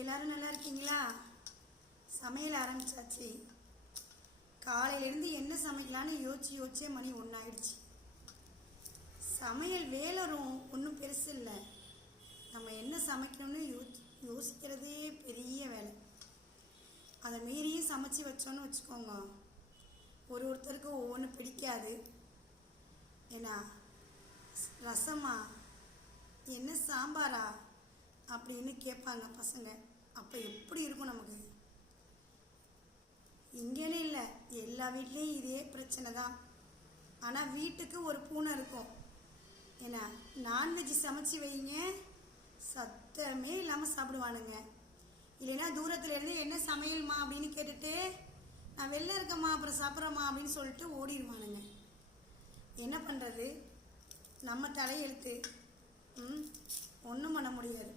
எல்லாரும் நல்லா இருக்கீங்களா? சமையல் ஆரம்பிச்சாச்சு. காலையிலேருந்து என்ன சமைக்கலான்னு யோசிச்சே மணி 1 ஆயிடுச்சு. சமையல் வேலை ஒன்றும் பெருசு இல்லை. நம்ம என்ன சமைக்கணும்னு யோசிக்கிறதே பெரிய வேலை. அதை மீறியும் சமைச்சு வச்சோன்னு வச்சுக்கோங்க, ஒருத்தருக்கு ஒவ்வொன்று பிடிக்காது. ஏன்னா ரசமா, என்ன சாம்பாரா அப்படின்னு கேட்பாங்க பசங்க. அப்போ எப்படி இருக்கும் நமக்கு? இங்கேன்னு இல்லை, எல்லா வீட்லேயும் இதே பிரச்சனை தான். ஆனால் வீட்டுக்கு ஒரு பூனை இருக்கும். ஏன்னா நான்வெஜ் சமைச்சு வைங்க, சத்தமே இல்லாமல் சாப்பிடுவானுங்க. இல்லைன்னா தூரத்துலேருந்து என்ன சமையல்மா அப்படின்னு கேட்டுட்டு, நான் வெளில இருக்கம்மா அப்புறம் சாப்பிட்றேம்மா அப்படின்னு சொல்லிட்டு ஓடிடுவானுங்க. என்ன பண்ணுறது? நம்ம தலையெழுத்து, ஒன்றும் பண்ண முடியாது.